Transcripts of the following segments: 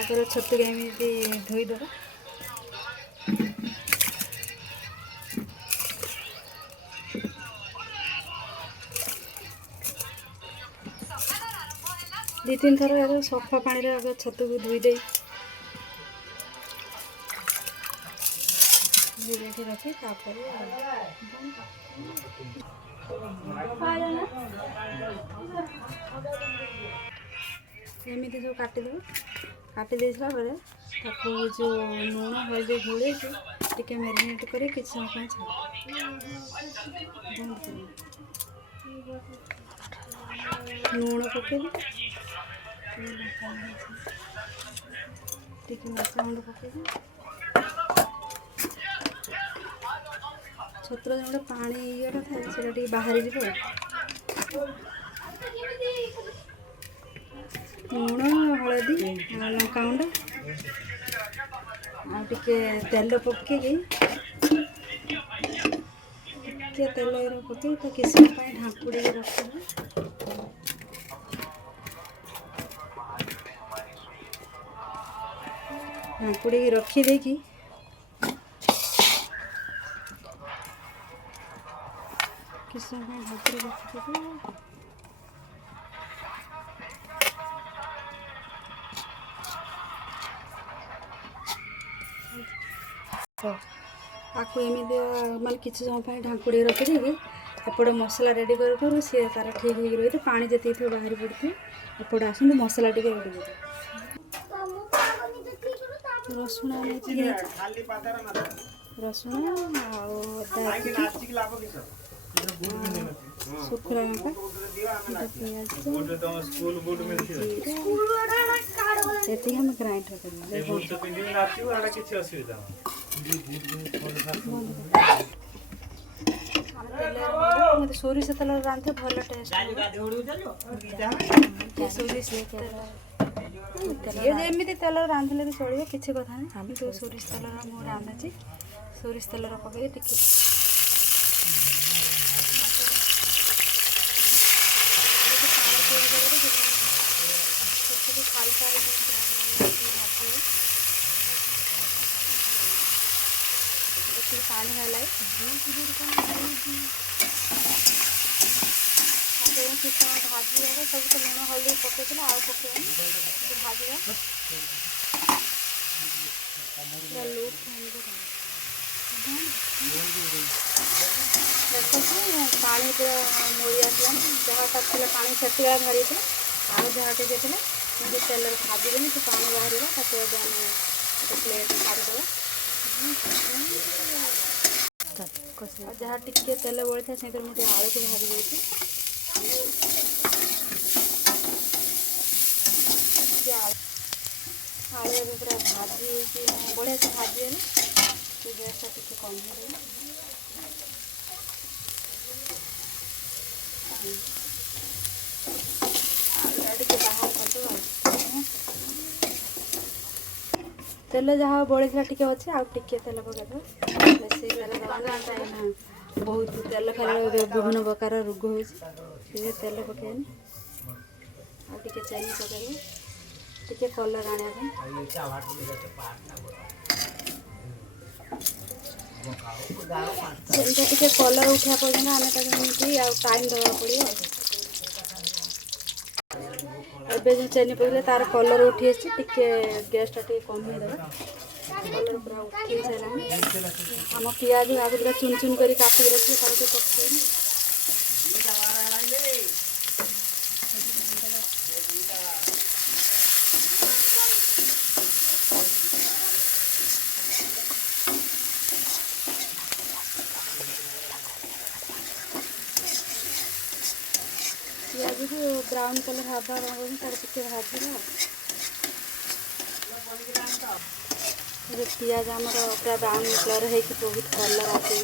आगर छतु के एमती धोईदेव दी तीन थर आगे सफा पानी आगे छतु को धोईदे रखी एमती सब काटिदेव काटी देला जो लुण हल्दी घोड़े टे मैरिनेट कर समय लुण पकड़ टे मसला गुंड पकड़ छतर जो पानी इटा था से बाहर लुण हलदी लंका गुंड आटे तेल पकई तेल पकई तो किसी ढांकुड़ी रखिए ढांकुड़ी रखीदे कि किसी ढांकुड़ी रखी आपको एमती माने किसी समय ढांकुड़ी रखीदे एपटे मसला रेडी कर सी तार ठीक हो रही है पानी जी थी बाहरी पड़ती एपटे आसते मसला टे रेडी कर रसुण रसुण शुखला लंका ये हम ग्राइंडर कर सोरिष तेल रांधे भल टेस्ट सोरिष एमती तेल रांधिले भी चलो किसी कथा नहीं आम तो सोरिष तेल मुझे रांधुची सोरिष तेल पकई टे पानी है भाजी हे सब तो लुण हल्दी पकई आउ पकड़ भाजी पानी पूरा मोड़ी आसला जहाँ थी पानी छेटगला भारी आउ जहाँ टे तेल भाजीदेवी से पानी बाहर प्लेट काढ़ीदेव जहाँ टिके तेल बड़ी था से मुझे आलू को भाजी देती आलू पूरा भाजी बढ़िया से भाजी है गैस टे कम टे बाहर करदे तेल जहाँ बड़ी टे अच्छे आउ टे तेल पकड़ बेस तेल दवा बहुत तेल खाला विभिन्न प्रकार रोग हो तेल पकड़े आगे चीनी पकड़ टे कलर आने टे कलर उठा पर्यटन आम टाइम देवा पड़ो एबे जो चीनी पकड़े तार कलर उठी टे गैस टे कमेदेव कलर पूरा उठी सारा आम पियाज आगे पूरा चुन चुन कर काटिक रखिए पकड़ पियाज को ब्राउन कलर हवा तार टे भाजी पियाज आमर पूरा ब्राउन कलर है बहुत कलर आसे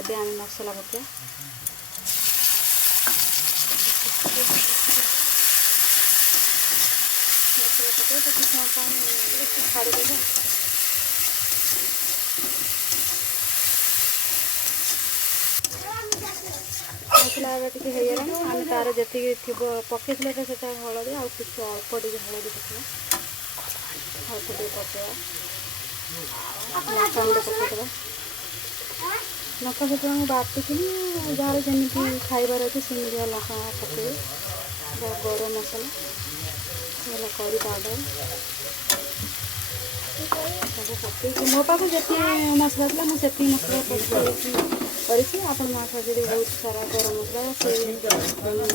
एबे आम मसला पकड़ मसला पकड़ तो किसी छाड़देव मसला टे होगला आम तार जी थी पकई तो हलदी आउ अल्प टे हलदी पकड़ा ଟିକେ ପକାଇବା ଲଙ୍କା ଗୁଣ୍ଡ ପକାଇଦେବା। ଲଙ୍କା ଫୁଟଣ ମୁଁ ବାଟିଥିଲି, ଯାହାର ଯେମିତି ଖାଇବାର ଅଛି ସେମିତିଆ ଲଙ୍କା ପକାଇବେ। ଗରମ ମସଲା ହେଲା, କରି ପାଉଡ଼ର ସବୁ ପକାଇକି ମୋ ପାଖରେ ଯେତିକି ମସଲା ଥିଲା ମୁଁ ସେତିକି ମସଲା ପକାଇକି କରିଛି। ଆପଣ ମା ପାଖରେ ଯଦି ବହୁତ ସାରା ଗରମ ମସଲା ସେଇ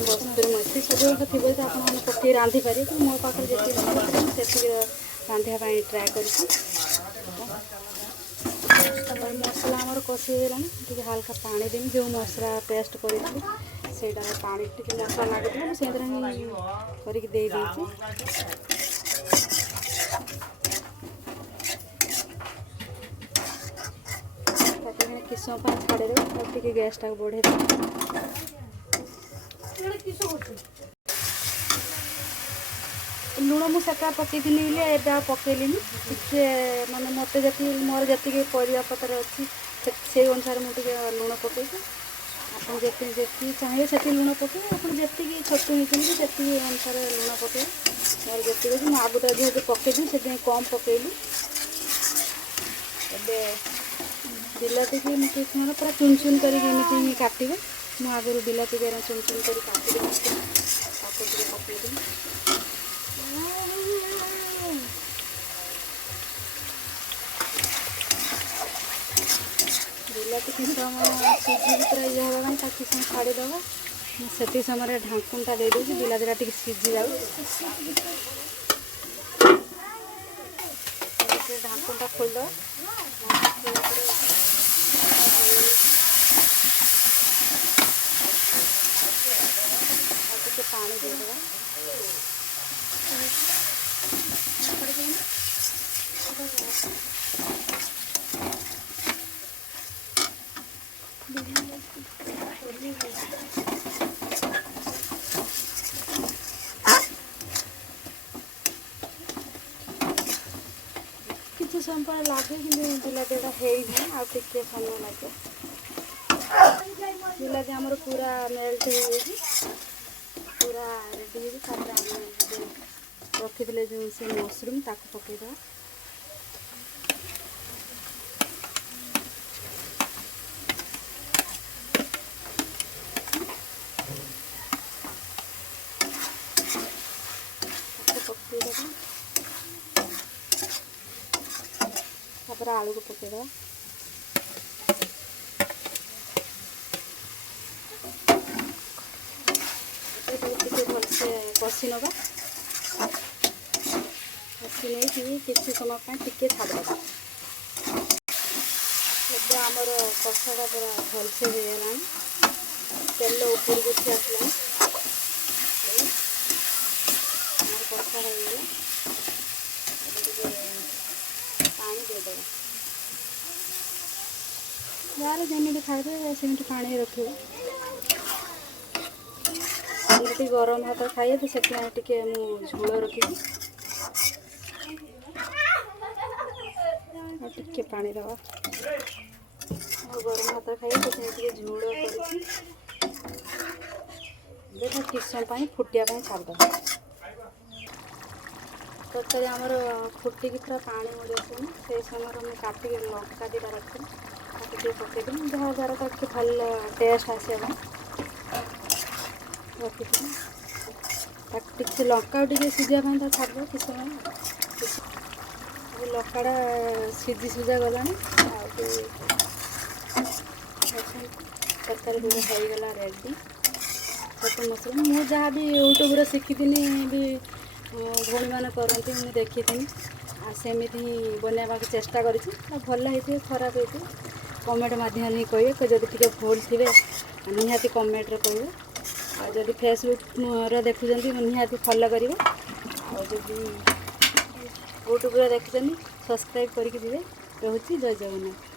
କସ୍ତୁରୀ ମେଥି ସବୁଯାକ ଥିବ ଯଦି ଆପଣମାନେ ପକାଇ ରାନ୍ଧିପାରିବେ, କିନ୍ତୁ ମୋ ପାଖରେ ଯେତିକି ମସଲା ଥିଲା ମୁଁ ସେତିକି ରାନ୍ଧିବା ପାଇଁ ଟ୍ରାଏ କରିଛି। ତାପରେ ମସଲା ଆମର କଷି ହେଇଗଲାଣି, ଟିକେ ହାଲକା ପାଣି ଦେବି। ଯେଉଁ ମସଲା ପେଷ୍ଟ କରିଥିଲି ସେଇଟାର ପାଣି ଟିକେ ମସଲା ଲାଗିଥିଲା, ମୁଁ ସେଇଥିରେ ହିଁ କରିକି ଦେଇଦେଇଛି। ତାକୁ କିଛି ସମୟ ପାଇଁ ଛାଡ଼ିଦେବେ, ତାକୁ ଟିକେ ଗ୍ୟାସ୍ଟାକୁ ବଢ଼େଇ ଦେବେ। ଲୁଣ ମୁଁ ସେଟା ପକାଇଥିଲି ବୋଲି ଏବେ ଆଉ ପକାଇଲିନି। ଟିକେ ମାନେ ମୋତେ ଯେତିକି ମୋର ଯେତିକି ପରିବା ପତ୍ର ଅଛି ସେଇ ଅନୁସାରେ ମୁଁ ଟିକେ ଲୁଣ ପକାଇଛି। ଆପଣ ଯେତିକି ଚାହିଁବେ ସେତିକି ଲୁଣ ପକାଇବେ। ଆପଣ ଯେତିକି ଛତୁ ହେଇଛନ୍ତି ସେତିକି ଅନୁସାରେ ଲୁଣ ପକାଇବେ। ମୋର ଯେତିକି ଅଛି ମୁଁ ଆଗରୁ ଯେହେତୁ ପକାଇଥିଲି ସେଥିପାଇଁ କମ୍ ପକାଇଲି। ଏବେ ବିଲାତିକି ଏମିତି ପୁରା ଚୁନ ଚୁନ କରିକି ଏମିତି ହିଁ କାଟିବେ। ମୁଁ ଆଗରୁ ବିଲାତିକି ଚୁନ ଚୁନ କରି କାଟିଦେଲି, ତାକୁ ଟିକେ ପକାଇଦେଲି। ବିଲାତି କିଛି ସମୟ ସିଝିକି ପୁରା ଇଏ ହେବା ପାଇଁ ତାକୁ କିଛି ସମୟ ଛାଡ଼ିଦେବ। ମୁଁ ସେତିକି ସମୟରେ ଢାଙ୍କୁଣଟା ଦେଇଦେଉଛି, ବିଲାତିଟା ଟିକେ ସିଝିଯାଉ। ଢାଙ୍କୁଣଟା ଖୋଲିଦେବା। ଟିକେ ପାଣି ଦେଇଦେବା। କିଛି ସମୟ ପରେ ଲାଗେ, କିନ୍ତୁ ବିଲାତିଟା ହେଇନି, ଆଉ ଟିକେ ସମୟ ଲାଗେ। ବିଲାତି ଆମର ପୁରା ମେଲ୍ଟ ହେଇଯାଇଛି, ପୁରା ରେଡ଼ି ହେଇଛି। ତାପରେ ଆମେ ରଖିଥିଲେ ଯେଉଁ ସେ ମସରୁମ୍ ତାକୁ ପକାଇଦେବା। ତାପରେ ଆଳୁକୁ ପକାଇଦେବା। ଟିକେ ଭଲସେ କଷି ନେବା। କଷି ନେଇକି କିଛି ସମୟ ପାଇଁ ଟିକେ ଛାଡ଼ିଦେବା। ଏବେ ଆମର କଷାଟା ପୁରା ଭଲସେ ହେଇଗଲାଣି, ତେଲ ଉପରକୁ ଉଠି ଆସିଲାଣି। ଆମର କଷା ହେଇଗଲା। ଟିକେ ପାଣି ଦେଇଦେବା। ଯାହାର ଯେମିତି ଖାଇବେ ସେମିତି ପାଣି ରଖିବେ। ଯେମିତି ଗରମ ଭାତ ଖାଇବେ ତ ସେଥିପାଇଁ ଟିକେ ମୁଁ ଝୋଳ ରଖିଛି। ଆଉ ଟିକେ ପାଣି ଦେବା। ଆଉ ଗରମ ଭାତ ଖାଇବେ ସେଥିପାଇଁ ଟିକେ ଝୋଳ କରିଛି। ଏବେ ତ କିଛି ସମୟ ପାଇଁ ଫୁଟିବା ପାଇଁ ଛାଡ଼ିଦେବା। ତରକାରୀ ଆମର ଫୁଟିକି ପୁରା ପାଣି ମରି ଆସିଲାଣି। ସେଇ ସମୟରେ ମୁଁ କାଟିକି ଲଙ୍କା ଦୁଇଟା ରଖିଥିଲି, ତାକୁ ଟିକେ ପକାଇଦେଲି, ଯାହାଦ୍ୱାରା ତାକୁ ଟିକେ ଭଲ ଟେଷ୍ଟ ଆସିବା ପାଇଁ ରଖିଥିଲି। ତାକୁ ଟିକେ ଲଙ୍କା ଟିକେ ସିଝିବା ପାଇଁ ତାକୁ ଛାଡ଼ିଦେବ କିଛି ସମୟ। ଲଙ୍କାଟା ସିଝି ସୁଝା ଗଲାଣି। ଆଉ ତରକାରୀ ପୁରା ହେଇଗଲା ରେଡ଼ି। ଛତୁ ମସରୁମ୍ ମୁଁ ଯାହା ବି ୟୁଟ୍ୟୁବ୍ରେ ଶିଖିଥିଲି ବି ଭଉଣୀମାନେ କରନ୍ତି, ମୁଁ ଦେଖିଥିଲି। ଆଉ ସେମିତି ହିଁ ବନାଇବାକୁ ଚେଷ୍ଟା କରିଛି। ଆଉ ଭଲ ହେଇଥିବେ ଖରାପ ହେଇଥିବେ କମେଣ୍ଟ ମାଧ୍ୟମରେ ହିଁ କହିବେ। ଯଦି ଟିକେ ଭୁଲ ଥିବେ ନିହାତି କମେଣ୍ଟରେ କହିବେ। ଆଉ ଯଦି ଫେସବୁକ୍ରେ ଦେଖୁଛନ୍ତି ନିହାତି ଫଲୋ କରିବେ। ଆଉ ଯଦି ୟୁଟ୍ୟୁବ୍ରେ ଦେଖୁଛନ୍ତି ସବସ୍କ୍ରାଇବ୍ କରିକି ଯିବେ। ରହୁଛି, ଜୟ ଜଗନ୍ନାଥ।